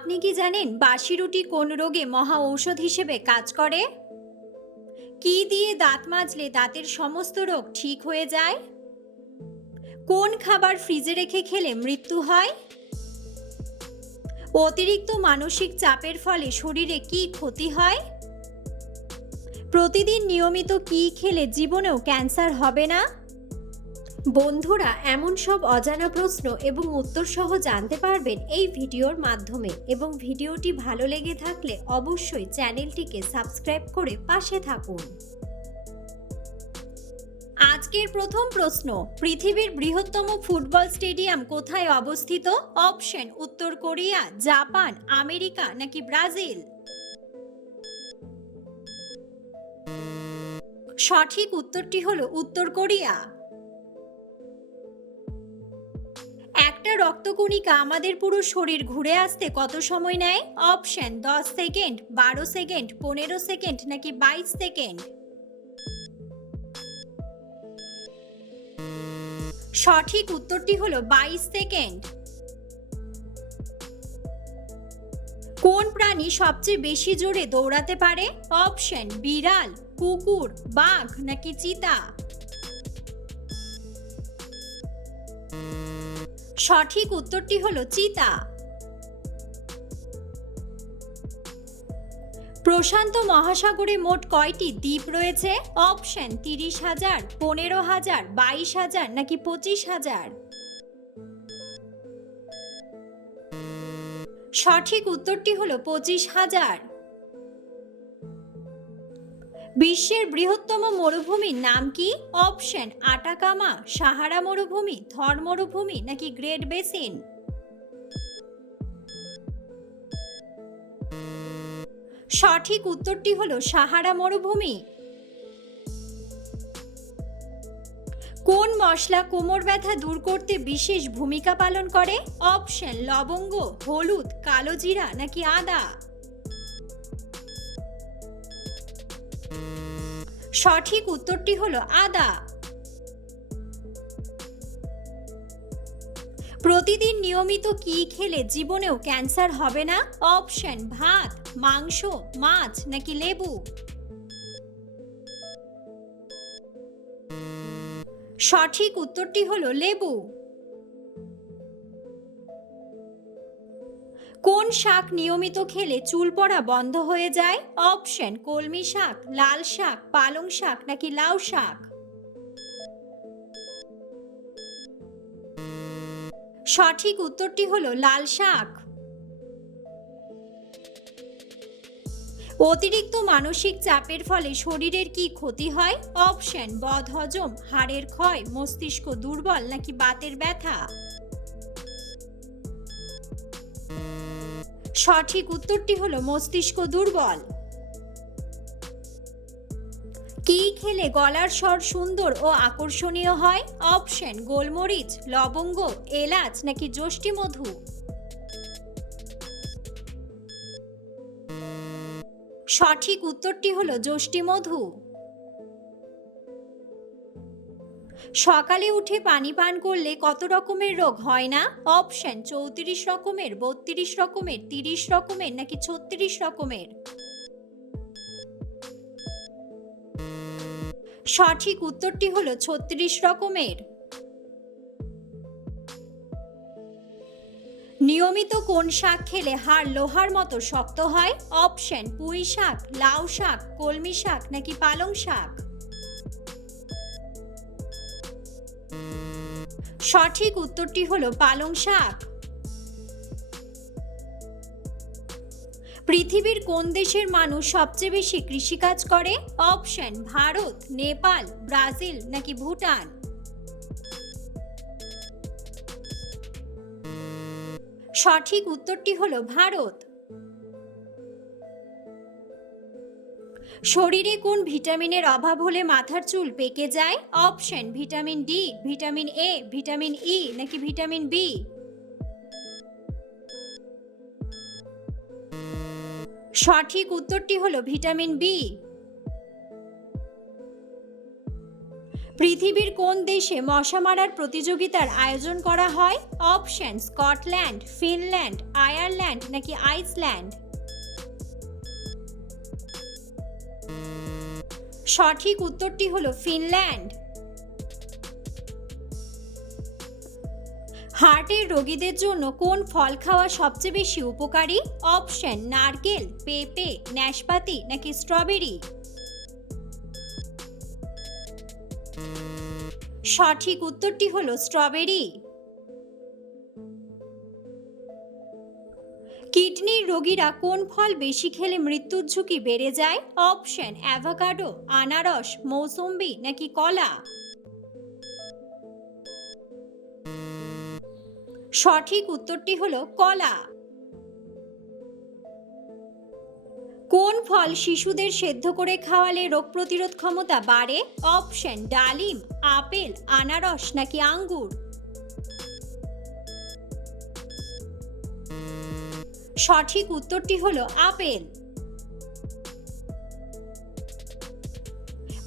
আপনি কি জানেন বাসি রুটি কোন রোগে মহা ঔষধ হিসেবে কাজ করে? কি দিয়ে দাঁত মাজলে দাঁতের সমস্ত রোগ ঠিক হয়ে যায়? কোন খাবার ফ্রিজে রেখে খেলে মৃত্যু হয়? অতিরিক্ত মানসিক চাপের ফলে শরীরে কি ক্ষতি হয়? প্রতিদিন নিয়মিত কি খেলে জীবনেও ক্যান্সার হবে না? বন্ধুরা, এমন সব অজানা প্রশ্ন এবং উত্তর সহ জানতে পারবেন এই ভিডিওর মাধ্যমে, এবং ভিডিওটি ভালো লেগে থাকলে অবশ্যই চ্যানেলটিকে সাবস্ক্রাইব করে পাশে থাকুন। আজকের প্রথম প্রশ্ন, পৃথিবীর বৃহত্তম ফুটবল স্টেডিয়াম কোথায় অবস্থিত? অপশন: উত্তর কোরিয়া, জাপান, আমেরিকা নাকি ব্রাজিল? সঠিক উত্তরটি হলো উত্তর কোরিয়া। একটা রক্তকণিকা আমাদের পুরো শরীর ঘুরে আসতে কত সময় নেয়? অপশন: 10 সেকেন্ড, 12 সেকেন্ড, 15 সেকেন্ড নাকি 22 সেকেন্ড? সঠিক উত্তরটি হলো 22 সেকেন্ড। কোন প্রাণী সবচেয়ে বেশি জোরে দৌড়াতে পারে? অপশন: বিড়াল, কুকুর, বাঘ নাকি চিতা? সঠিক উত্তরটি হলো চিতা। প্রশান্ত মহাসাগরে মোট কয়টি দ্বীপ রয়েছে? অপশন: 30,000, 15,000, 22,000 নাকি 25,000? সঠিক উত্তরটি হলো 25,000। বিশ্বের বৃহত্তম মরুভূমির নাম কি? অপশন: আটাকামা, সাহারা মরুভূমি, থর মরুভূমি নাকি গ্রেট বেসিন? সঠিক উত্তরটি হলো সাহারা মরুভূমি। কোন মশলা কোমর ব্যথা দূর করতে বিশেষ ভূমিকা পালন করে? অপশন: লবঙ্গ, হলুদ, কালো জিরা নাকি আদা? সঠিক উত্তরটি হলো আদা। প্রতিদিন নিয়মিত কি খেলে জীবনেও ক্যান্সার হবে না? অপশন: ভাত, মাংস, মাছ নাকি লেবু? সঠিক উত্তরটি হলো লেবু। কোন শাক নিয়মিত খেলে চুল পড়া বন্ধ হয়ে যায়? অপশন: কলমি শাক, লাল শাক, পালং শাক নাকি লাউ শাক? সঠিক উত্তরটি হলো লাল শাক। অতিরিক্ত মানসিক চাপের ফলে শরীরের কি ক্ষতি হয়? অপশন: বদহজম, হাড়ের ক্ষয়, মস্তিষ্ক দুর্বল নাকি বাতের ব্যথা? সঠিক উত্তরটি হলো মস্তিষ্ক দুর্বল। কি খেলে গলার স্বর সুন্দর ও আকর্ষণীয় হয়? অপশন: গোলমরিচ, লবঙ্গ, এলাচ নাকি যষ্টি মধু? সঠিক উত্তরটি হলো যষ্টি মধু। সকালে উঠে পানি পান করলে কত রকমের রোগ হয় না? অপশন: 34 রকমের, 32 রকমের, 30 রকমের নাকি 36 রকমের? সঠিক উত্তরটি হলো 36 রকমের। নিয়মিত কোন শাক খেলে হাড় লোহার মতো শক্ত হয়? অপশন: পুঁই শাক, লাউ শাক, কলমি শাক নাকি পালং শাক? সঠিক উত্তরটি হলো পালং শাক। পৃথিবীর কোন দেশের মানুষ সবচেয়ে বেশি কৃষিকাজ করে? অপশন: ভারত, নেপাল, ব্রাজিল নাকি ভুটান? সঠিক উত্তরটি হলো ভারত। শরীরে কোন ভিটামিনের অভাব হলে মাথার চুল পেকে যায়? Option: vitamin D, vitamin A, vitamin E নাকি ভিটামিন বি? সঠিক উত্তরটি হলো ভিটামিন বি। পৃথিবীর কোন দেশে মশা মারার প্রতিযোগিতার আয়োজন করা হয়? অপশন স্কটল্যান্ড, ফিনল্যান্ড, আয়ারল্যান্ড নাকি আইসল্যান্ড। সঠিক উত্তরটি হলো ফিনল্যান্ড। হার্টের রোগীদের জন্য কোন ফল খাওয়া সবচেয়ে বেশি উপকারী? অপশন নারকেল, পেঁপে, নাশপাতি নাকি স্ট্রবেরি। সঠিক উত্তরটি হলো স্ট্রবেরি। কিডনির রোগীরা কোন ফল বেশি খেলে মৃত্যুর ঝুঁকি বেড়ে যায়? অপশন অ্যাভোকাডো, আনারস, মৌসুম্বি নাকি কলা। সঠিক উত্তরটি হলো কলা। কোন ফল শিশুদের সেদ্ধ করে খাওয়ালে রোগ প্রতিরোধ ক্ষমতা বাড়ে? অপশন ডালিম, আপেল, আনারস নাকি আঙ্গুর। সঠিক উত্তরটি হলো আপেল।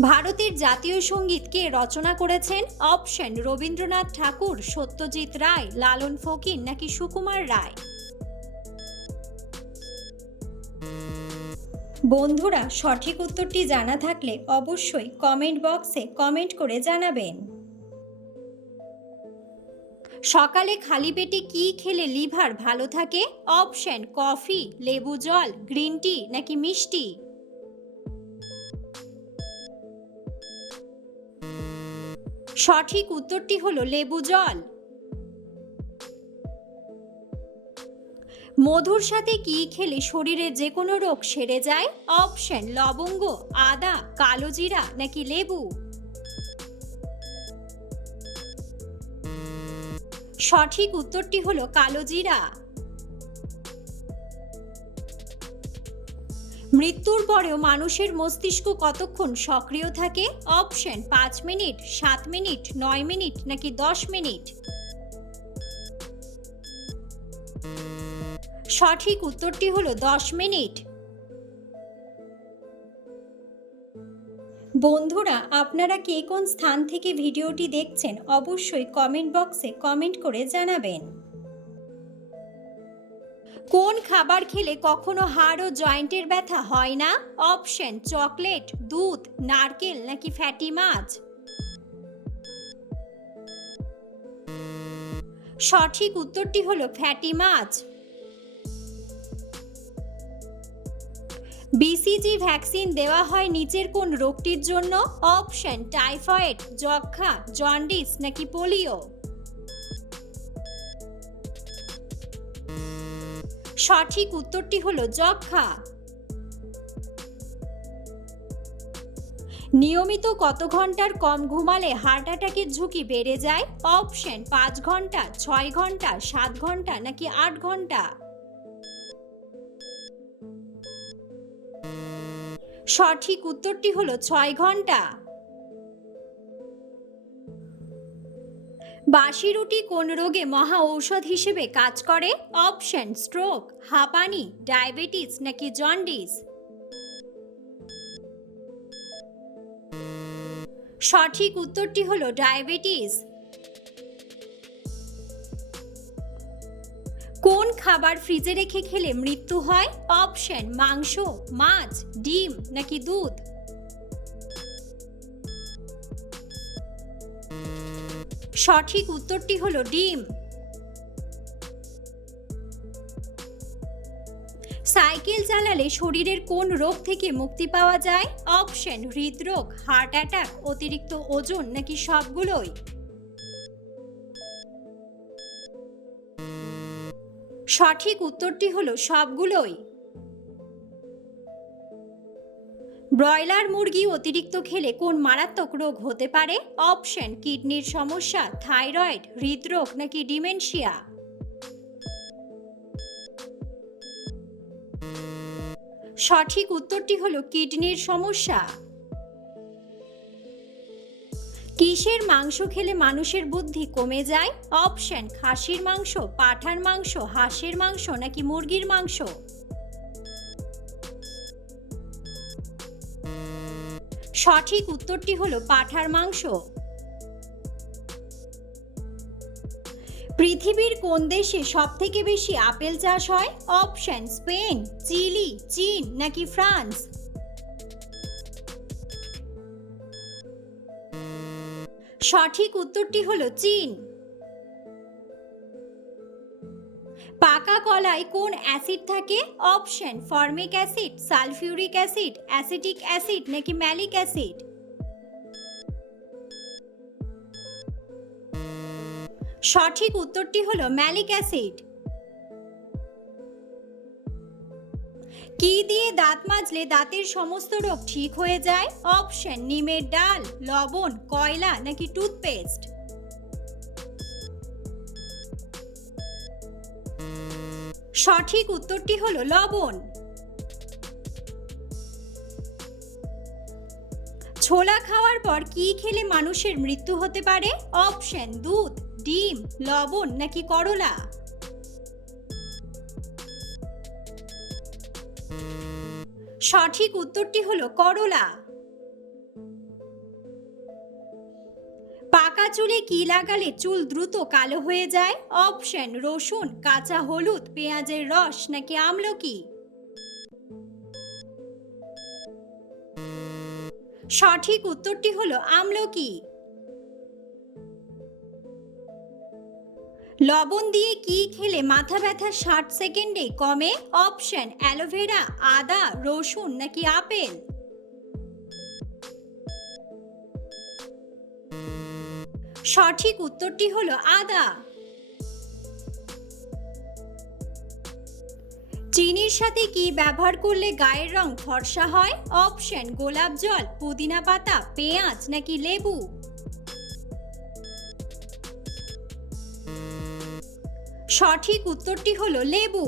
ভারতের জাতীয় সঙ্গীত কে রচনা করেছেন? অপশন রবীন্দ্রনাথ ঠাকুর, সত্যজিৎ রায়, লালন ফকির নাকি সুকুমার রায়। বন্ধুরা, সঠিক উত্তরটি জানা থাকলে অবশ্যই কমেন্ট বক্সে কমেন্ট করে জানাবেন। সকালে খালি পেটে কি খেলে লিভার ভালো থাকে? অপশন কফি, লেবু জল, গ্রিন টি নাকি মিষ্টি। সঠিক উত্তরটি হলো লেবু জল। মধুর সাথে কি খেলে শরীরে যে কোনো রোগ সেরে যায়? অপশন লবঙ্গ, আদা, কালো জিরা নাকি লেবু। সঠিক উত্তরটি হলো কালো জিরা। মৃত্যুর পরেও মানুষের মস্তিষ্ক কতক্ষণ সক্রিয় থাকে? অপশন 5 মিনিট, 7 মিনিট, 9 মিনিট নাকি 10 মিনিট। সঠিক উত্তরটি হলো 10 মিনিট। বন্ধুরা, আপনারা কে কোন স্থান থেকে ভিডিওটি দেখছেন অবশ্যই কমেন্ট বক্সে কমেন্ট করে জানাবেন। কোন খাবার খেলে কখনো হাড় ও জয়েন্টের ব্যথা হয় না? অপশন চকলেট, দুধ, নারকেল নাকি ফ্যাটি মাছ। সঠিক উত্তরটি হলো ফ্যাটি মাছ। বিসিজি ভ্যাকসিন দেওয়া হয় নিচের কোন রোগটির জন্য? অপশন টাইফয়েড, যক্ষ্মা, জন্ডিস নাকি পোলিও। সঠিক উত্তরটি হলো যক্ষ্মা। নিয়মিত কত ঘন্টার কম ঘুমালে হার্ট অ্যাটাকের ঝুঁকি বেড়ে যায়? অপশন 5 ঘন্টা, 6 ঘন্টা, 7 ঘন্টা নাকি 8 ঘন্টা। সঠিক উত্তরটি হলো 6 ঘন্টা। বাসি রুটি কোন রোগে মহা ঔষধ হিসেবে কাজ করে? অপশন স্ট্রোক, হাঁপানি, ডায়াবেটিস নাকি জন্ডিস। সঠিক উত্তরটি হলো ডায়াবেটিস। কোন খাবার ফ্রিজে রেখে খেলে মৃত্যু হয়? অপশন মাংস, মাছ, ডিম নাকি দুধ। সঠিক উত্তরটি হলো ডিম। সাইকেল চালালে শরীরের কোন রোগ থেকে মুক্তি পাওয়া যায়? অপশন হৃদরোগ, হার্ট অ্যাটাক, অতিরিক্ত ওজন নাকি সবগুলোই। সঠিক উত্তরটি হলো সবগুলোই। ব্রয়লার মুরগি অতিরিক্ত খেলে কোন মারাত্মক রোগ হতে পারে? অপশন কিডনির সমস্যা, থাইরয়েড, হৃদরোগ নাকি ডিমেনশিয়া। সঠিক উত্তরটি হলো কিডনির সমস্যা। কিসের মাংস খেলে মানুষের বুদ্ধি কমে যায়? অপশন খাসির মাংস, পাঁঠার মাংস, হাঁসের মাংস নাকি মুরগির মাংস। সঠিক উত্তরটি হলো পাঁঠার মাংস। পৃথিবীর কোন দেশে সবথেকে বেশি আপেল চাষ হয়? অপশন স্পেন, চিলি, চীন নাকি ফ্রান্স? সঠিক উত্তরটি হলো চীন। পাকা কলায় কোন অ্যাসিড থাকে? Option formic acid, sulphuric acid, acetic acid নাকি ম্যালিক অ্যাসিড? সঠিক উত্তরটি হলো ম্যালিক অ্যাসিড। কি দিয়ে দাঁত মাজলে দাঁতের সমস্ত রোগ ঠিক হয়ে যায়? অপশন নিমের ডাল, লবণ, কয়লা নাকি টুথপেস্ট? সঠিক উত্তরটি হলো লবণ। ছোলা খাওয়ার পর কি খেলে মানুষের মৃত্যু হতে পারে? অপশন দুধ, ডিম, লবণ নাকি করলা? সঠিক উত্তরটি হলো করলা। পাকা চুলে কি লাগালে চুল দ্রুত কালো হয়ে যায়? অপশন রসুন, কাঁচা হলুদ, পেঁয়াজের রস নাকি আমলকি? সঠিক উত্তরটি হলো আমলকি। লবণ দিয়ে কি খেলে মাথা ব্যথা 60 সেকেন্ডে কমে? অপশন অ্যালোভেরা, আদা, রসুন নাকি আপেল? সঠিক উত্তরটি হলো আদা। চিনির সাথে কি ব্যবহার করলে গায়ের রং ফর্সা হয়? অপশন গোলাপ জল, পুদিনা পাতা, পেঁয়াজ নাকি লেবু? সঠিক উত্তরটি হলো লেবু।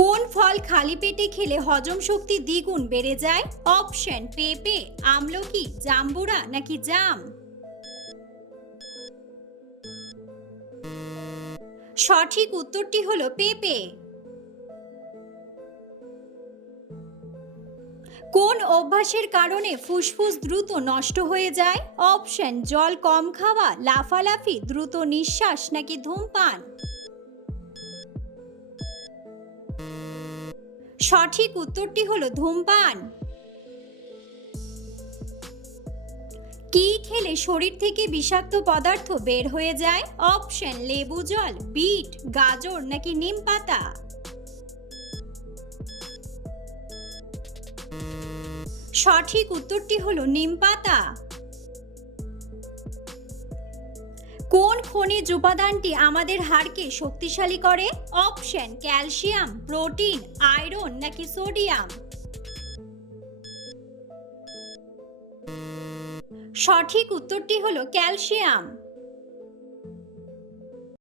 কোন ফল খালি পেটে খেলে হজম শক্তি দ্বিগুণ বেড়ে যায়? অপশন পেঁপে, আমলকি, জাম্বুরা নাকি জাম? সঠিক উত্তরটি হলো পেঁপে। কোন অভ্যাসের কারণে ফুসফুস দ্রুত নষ্ট হয়ে যায়? অপশন জল কম খাওয়া, লাফালাফি, দ্রুত নিঃশ্বাস নাকি ধূমপান? সঠিক উত্তরটি হলো ধূমপান। কি খেলে শরীর থেকে বিষাক্ত পদার্থ বের হয়ে যায়? অপশন লেবু জল, বিট, গাজর নাকি নিম পাতা? সঠিক উত্তরটি হলো নিম পাতা। কোন খনিজ উপাদানটি আমাদের হাড়কে শক্তিশালী করে? অপশন ক্যালসিয়াম, প্রোটিন, আয়রন নাকি সোডিয়াম? সঠিক উত্তরটি হলো ক্যালসিয়াম।